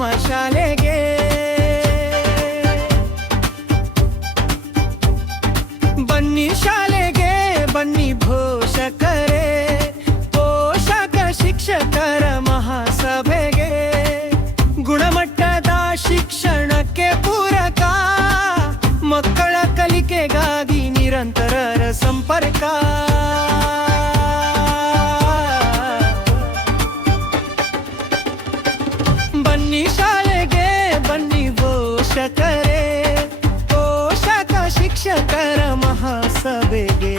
ನಮ್ಮ ಶಾಲೆಗೆ. ಬನ್ನಿ ಶಾಲೆಗೆ ಬನ್ನಿ ಪೋಷಕರೇ, ಪೋಷಕ ಶಿಕ್ಷಕರ ಮಹಾಸಭೆಗೆ. ಗುಣಮಟ್ಟದ ಶಿಕ್ಷಣಕ್ಕೆ ಪೂರಕ, ಮಕ್ಕಳ ಕಲಿಕೆಗಾಗಿ ನಿರಂತರ ಸಂಪರ್ಕ. ಬನ್ನಿ ಶಾಲೆಗೆ ಬನ್ನಿ ಪೋಷಕರೇ, ಪೋಷಕ ಶಿಕ್ಷಕರ ಮಹಾಸಭೆಗೆ.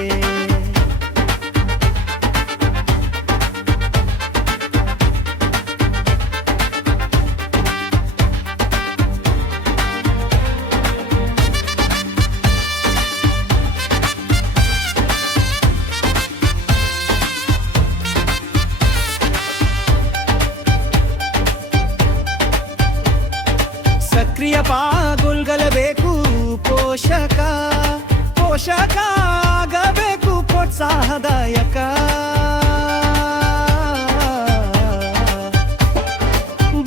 ಸಕ್ರಿಯ ಪಾಲ್ಗೊಳ್ಳಬೇಕು ಪೋಷಕ, ಪೋಷಕ ಆಗಬೇಕು ಪ್ರೋತ್ಸಾಹದಾಯಕ.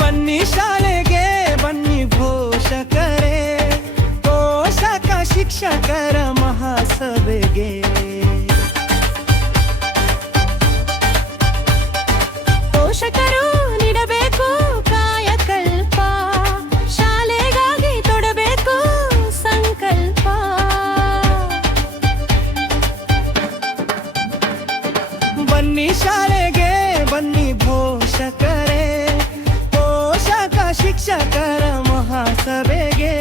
ಬನ್ನಿ ಶಾಲೆಗೆ ಬನ್ನಿ ಪೋಷಕರೇ, ಪೋಷಕ ಶಿಕ್ಷಕರ ಮಹಾಸಭೆಗೆ. ಪೋಷಕರು ನೀಡಬೇಕು ಕಾಯಕಲ್ಪ, ಶಾಲೆಗಾಗಿ ತೊಡಬೇಕು ಸಂಕಲ್ಪ. ಬನ್ನಿ ಶಾಲೆಗೆ ಬನ್ನಿ ಪೋಷಕರೇ, ಪೋಷಕ ಶಿಕ್ಷಕರ ಮಹಾಸಭೆಗೆ.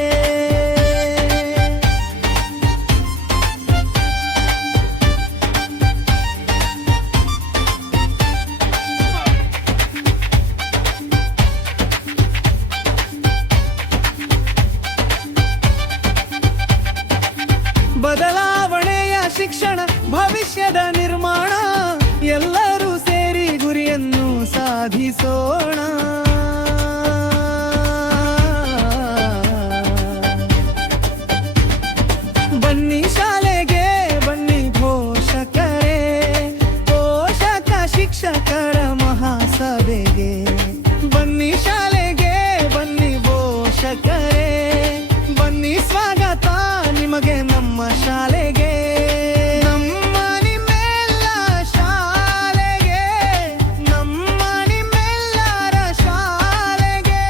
ಬದಲಾವಣೆಯ ಶಿಕ್ಷಣ ಭವಿಷ್ಯದ ನಿರ್ಮಾಣ, ಎಲ್ಲರೂ ಸೇರಿ ಗುರಿಯನ್ನು ಸಾಧಿಸೋಣ. ಬನ್ನಿ ಶಾಲೆಗೆ ಬನ್ನಿ ಪೋಷಕರೇ, ಪೋಷಕ ಶಿಕ್ಷಕರ ಮಹಾಸಭೆಗೆ. ಬನ್ನಿ ಶಾಲೆಗೆ ಬನ್ನಿ ಪೋಷಕರೇ, ಬನ್ನಿ ಸ್ವಾಗತ ನಿಮಗೆ ನಮ್ಮ ಶಾಲೆಗೆ. ನಮ್ಮ ನಿಮ್ಮೆಲ್ಲ ಶಾಲೆಗೆ, ನಮ್ಮ ನಿಮ್ಮೆಲ್ಲರ ಶಾಲೆಗೆ.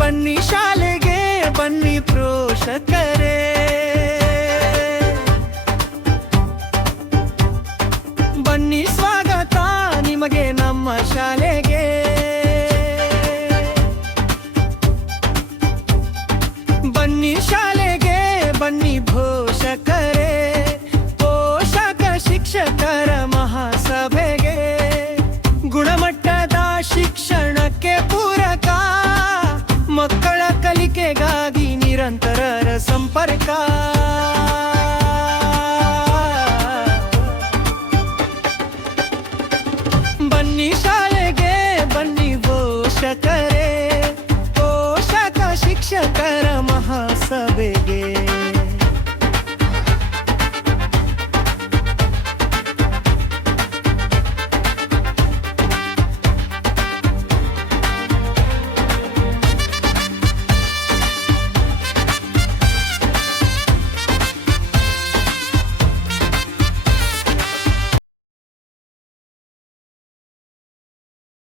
ಬನ್ನಿ ಶಾಲೆಗೆ ಬನ್ನಿ ಪೋಷಕರೇ, ಬನ್ನಿ ಸ್ವಾಗತ ನಿಮಗೆ ನಮ್ಮ ಶಾಲೆಗೆ. ಬನ್ನಿ ಶಾಲೆಗೆ ಬನ್ನಿ ಪೋಷಕರೇ, ಪೋಷಕ ಶಿಕ್ಷಕರ ಮಹಾಸಭೆಗೆ. ಗುಣಮಟ್ಟದ ಶಿಕ್ಷಣಕ್ಕೆ ಪೂರಕ, ಮಕ್ಕಳ ಕಲಿಕೆಗಾಗಿ ನಿರಂತರ ಸಂಪರ್ಕ. ಬನ್ನಿ ಶಾಲೆಗೆ ಬನ್ನಿ ಪೋಷಕರೇ, ಪೋಷಕ ಶಿಕ್ಷಕರ ಮಹಾಸಭೆಗೆ.